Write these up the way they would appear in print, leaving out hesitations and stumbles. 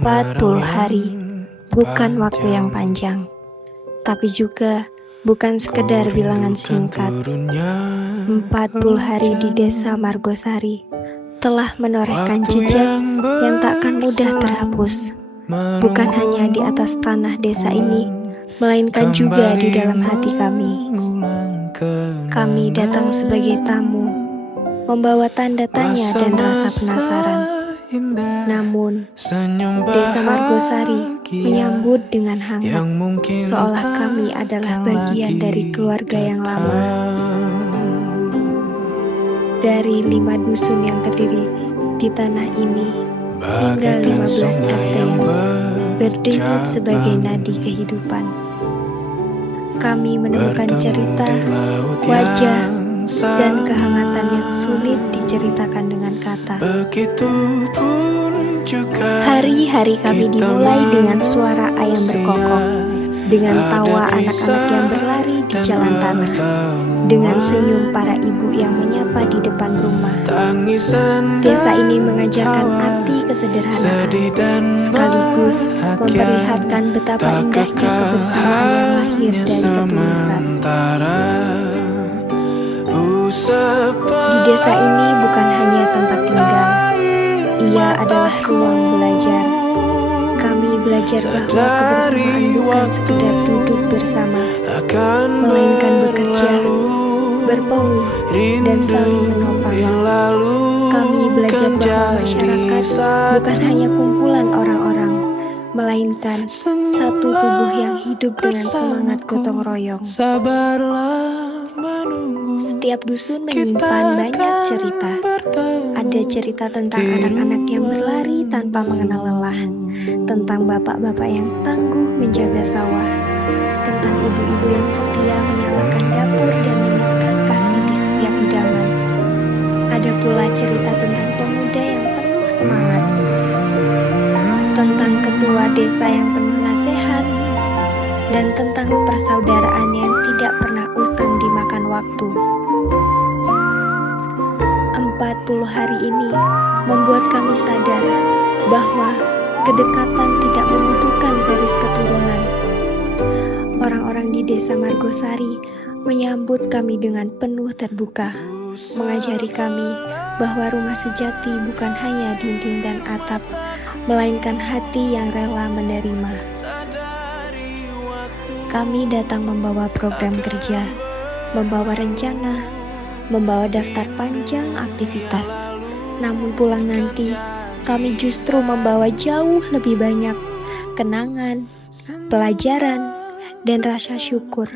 40 hari bukan waktu yang panjang, tapi juga bukan sekedar bilangan singkat. 40 hari di desa Margosari telah menorehkan jejak yang takkan mudah terhapus. Bukan hanya di atas tanah desa ini, melainkan juga di dalam hati kami. Kami datang sebagai tamu, membawa tanda tanya dan rasa penasaran. Namun, desa Margosari menyambut dengan hangat, seolah kami adalah bagian dari keluarga yang lama. Dari 5 dusun yang terdiri di tanah ini, hingga 15 RT yang berdenyut sebagai nadi kehidupan. Kami menemukan cerita, wajah, dan kehangatan yang sulit diceritakan dengan kata. Hari-hari kami dimulai dengan suara ayam berkokok, dengan tawa anak-anak yang berlari di jalan tanah, dengan senyum para ibu yang menyapa di depan rumah. Desa ini mengajarkan arti kesederhanaan, sekaligus memperlihatkan betapa indahnya kebersamaan yang lahir dari ketulusan. Di desa ini bukan hanya tempat tinggal, ia adalah ruang belajar. Kami belajar bahwa kebersamaan bukan sekedar duduk bersama, melainkan bekerja, berpeluh, dan saling menopang. Kami belajar bahwa masyarakat bukan hanya kumpulan orang-orang, melainkan satu tubuh yang hidup dengan semangat gotong royong. Setiap dusun menyimpan banyak cerita. Ada cerita tentang anak-anak yang berlari tanpa mengenal lelah, tentang bapak-bapak yang tangguh menjaga sawah, tentang ibu-ibu yang setia menyalakan dapur dan menyiapkan kasih di setiap hidangan. Ada pula cerita tentang pemuda yang penuh semangat, tentang ketua desa yang penuh nasihat, dan tentang persaudaraan yang tidak pernah usang dimakan waktu. 40 hari ini membuat kami sadar bahwa kedekatan tidak membutuhkan garis keturunan. Orang-orang di desa Margosari menyambut kami dengan penuh terbuka, mengajari kami bahwa rumah sejati bukan hanya dinding dan atap, melainkan hati yang rela menerima. Kami datang membawa program kerja, membawa rencana, membawa daftar panjang aktivitas. Namun pulang nanti, kami justru membawa jauh lebih banyak kenangan, pelajaran, dan rasa syukur.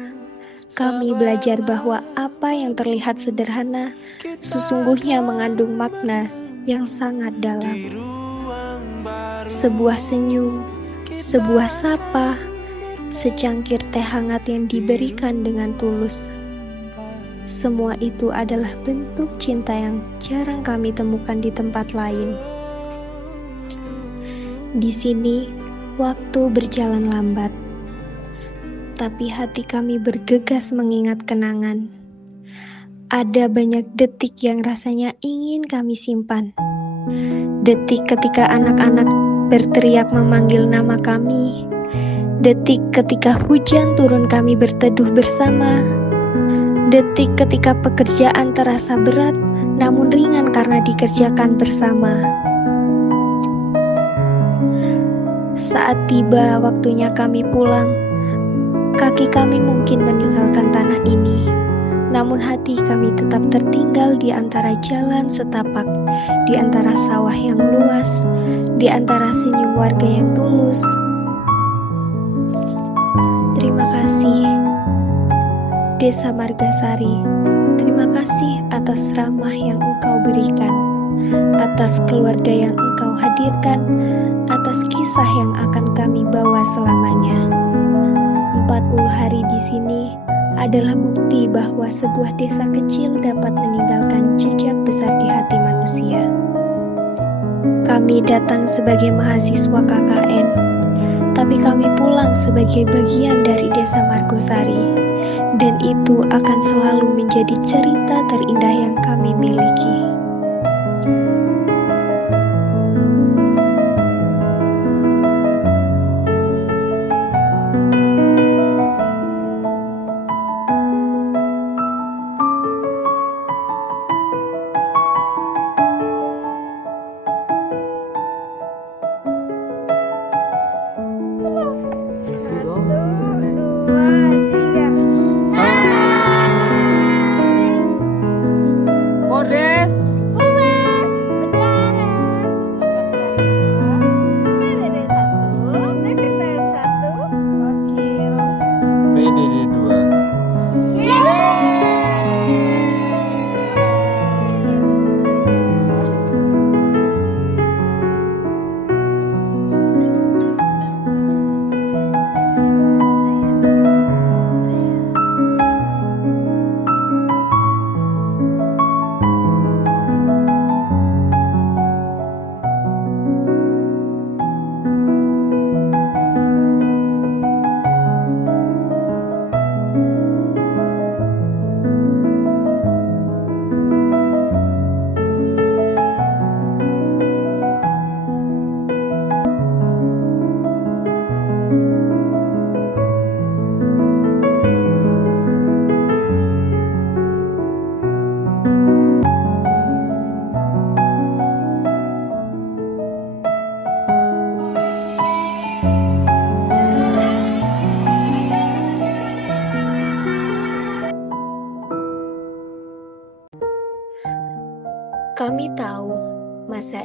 Kami belajar bahwa apa yang terlihat sederhana sesungguhnya mengandung makna yang sangat dalam. Sebuah senyum, sebuah sapa, secangkir teh hangat yang diberikan dengan tulus. Semua itu adalah bentuk cinta yang jarang kami temukan di tempat lain. Di sini, waktu berjalan lambat, tapi hati kami bergegas mengingat kenangan. Ada banyak detik yang rasanya ingin kami simpan. Detik ketika anak-anak berteriak memanggil nama kami. Detik ketika hujan turun kami berteduh bersama. Detik ketika pekerjaan terasa berat namun ringan karena dikerjakan bersama. Saat tiba waktunya kami pulang, kaki kami mungkin meninggalkan tanah ini, namun hati kami tetap tertinggal di antara jalan setapak, di antara sawah yang luas, di antara senyum warga yang tulus. Terima kasih Desa Margosari, terima kasih atas ramah yang Engkau berikan, atas keluarga yang Engkau hadirkan, atas kisah yang akan kami bawa selamanya. 40 hari di sini adalah bukti bahwa sebuah desa kecil dapat meninggalkan jejak besar di hati manusia. Kami datang sebagai mahasiswa KKN, tapi kami pulang sebagai bagian dari Desa Margosari. Dan itu akan selalu menjadi cerita terindah yang kami miliki.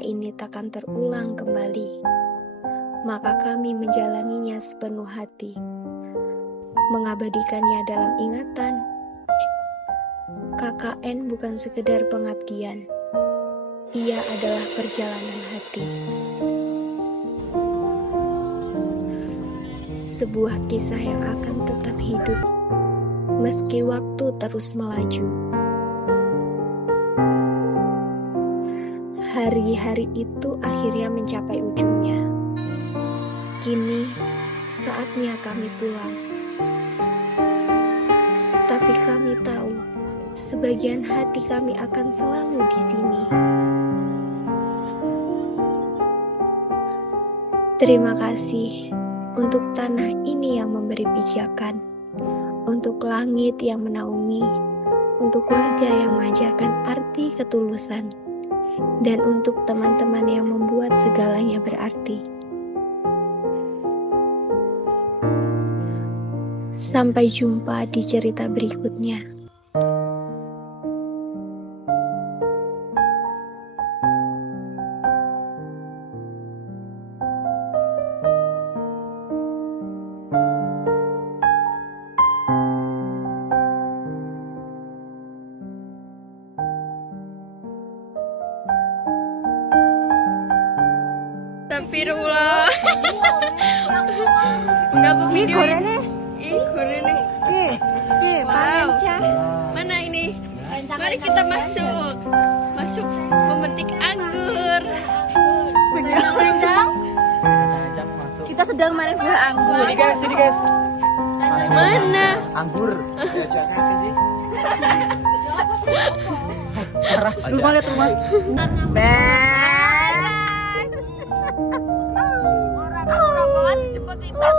ini takkan terulang kembali, maka kami menjalaninya sepenuh hati, mengabadikannya dalam ingatan. KKN bukan sekedar pengabdian, ia adalah perjalanan hati. Sebuah kisah yang akan tetap hidup, meski waktu terus melaju. Hari-hari itu akhirnya mencapai ujungnya. Kini, saatnya kami pulang. Tapi kami tahu, sebagian hati kami akan selalu di sini. Terima kasih untuk tanah ini yang memberi pijakan, untuk langit yang menaungi, untuk warga yang mengajarkan arti ketulusan, dan untuk teman-teman yang membuat segalanya berarti. Sampai jumpa di cerita berikutnya. Astagfirullah. Udah aku video. Ih, goreng. Wow. Mana ini? Mari kita masuk memetik anggur. Benjang. Kita sedang main buah anggur. Sini guys. Mana? Anggur. Jangan ke sih. Rumah lihat rumah. Orang dijemput kita.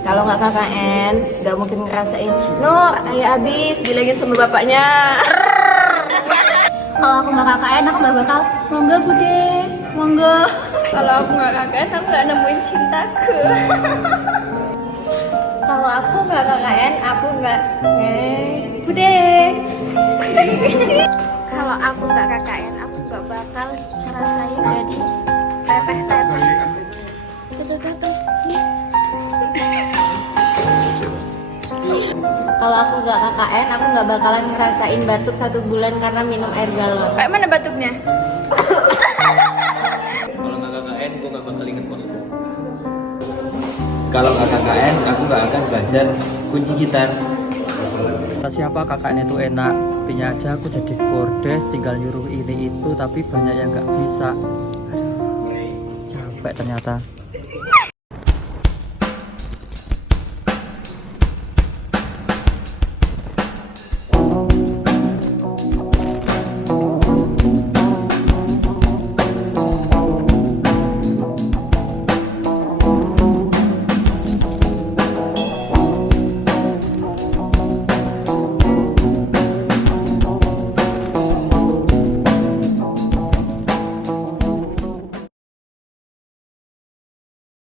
Kalau nggak KKN, nggak mungkin ngerasain. Nur, ayo abis, bilangin sama bapaknya. Kalau aku nggak KKN, aku nggak bakal. Monggo Bude, monggo. Kalau aku nggak KKN, aku nggak nemuin cintaku. Kalau aku nggak KKN, aku nggak Bude. Kalau aku nggak KKN, aku nggak bakal ngerasain jadi teteh-teteh. Kalau aku nggak KKN, aku nggak bakalan ngerasain batuk 1 bulan karena minum air galon. Kayak mana batuknya? Kalau nggak KKN, gue nggak bakal inget bosku. Kalau nggak KKN, aku nggak akan belajar kunci gitar. Siapa KKN itu enak, buktinya aja aku jadi kordes, tinggal nyuruh ini itu, tapi banyak yang nggak bisa. Aduh, capek ternyata.